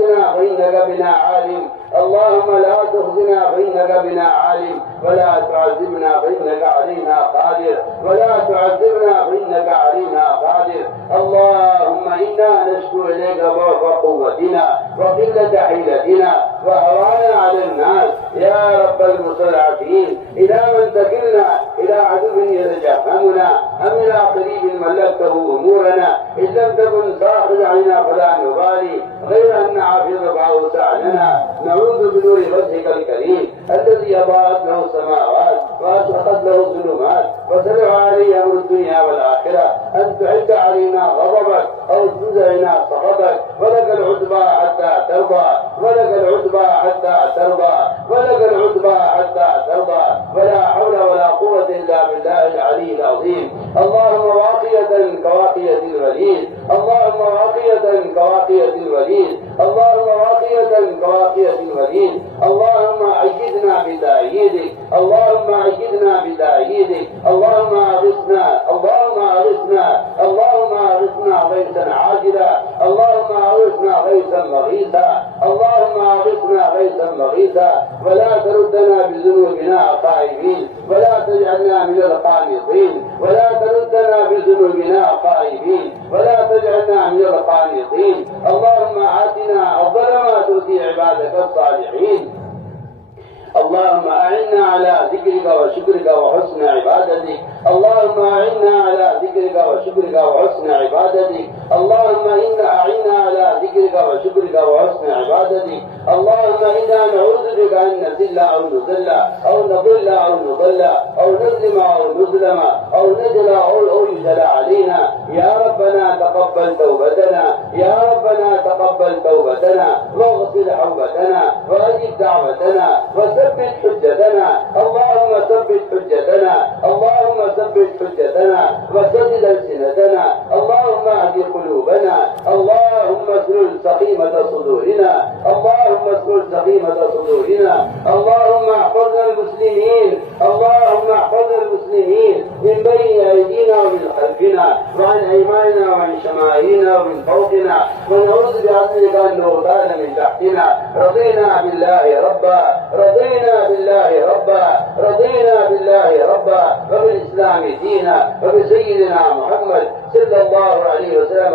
تخزنا فإنك بنا عالم، اللهم لا تخزنا فإنك بنا عالم، ولا تعذبنا فإنك علينا قادر، ولا تعذبنا فإنك علينا قادر. اللهم إنا نشكو إليك ضعف قوتنا وقلة حيلتنا وهوانا على الناس يا رب المستضعفين. إلى من تكلنا؟ إلى عدو يتجهمنا أم إلى قريب ملكته أمورنا؟ إن لم تكن ساخذ علينا فلا نبالي، غير أن عافظك أوسعننا. نعوذ بنور وجهك الكريم الذي أضاءت له السماوات وأشرقت له الظلمات وسرع عليه أمر الدنيا والآخرة، أن تعد علينا غضبك أو تنزعنا سخطك. ولك العتبى حتى ترضى، ولك العتبى حتى ترضى، ولك العتبى حتى ترضى. ولا حول ولا قوة إلا بالله العلي العظيم. اللهم واقية كواقية الوليد، اللهم واقية كواقية الوليد، اللهم واقية كواقية الوليد. اللهم أيدنا بتأييدك، اللهم أيدنا بتأييدك. اللهم أغثنا، اللهم أغثنا، اللهم أغثنا غيثا عاجلا، اللهم أغثنا غيثا مغيثا، اللهم أغثنا غيثا مغيثا. ولا تردنا بذنوبنا خائبين، ولا تجعلنا من القانطين، ولا تردنا بذنوبنا خائبين، ولا تجعلنا من القانطين. اللهم آتنا أفضل ما تؤتي عبادك الصالحين. اللهم أعنا على ذكرك وشكرك وحسن عبادتك، اللهم أعنا على ذكرك وشكرك وحسن عبادتك، اللهم أعنا على ذكرك وشكرك وحسن عبادتك. اللهم إنا نعوذ بك أن نذل أو نذل أو نضل أو نضل أو نظلم أو نظلم أو نجل أو يجل علينا. يا ربنا تقبل توبتنا، يا ربنا تقبل توبتنا واغسل حوبتنا وأجب دعوتنا وثبت حجتنا. اللهم ثبت حجتنا، اللهم ثبت حجتنا وسدد ألسنتنا. اللهم اهد قلوبنا، اللهم اسلل سقيمة صدورنا، اللهم اسلل سقيمة صدورنا. اللهم احفظنا المسلمين، اللهم احفظنا المسلمين من بين أيدينا ومن خلفنا وعن أيماننا وعن شمائلنا ومن فوقنا، ونعوذ بعزمك أن نغتال من تحتنا. رضينا بالله ربا، رضينا بالله ربا، رضينا بالله ربا وبالإسلام دينا وبسيدنا محمد صلى الله عليه وسلم.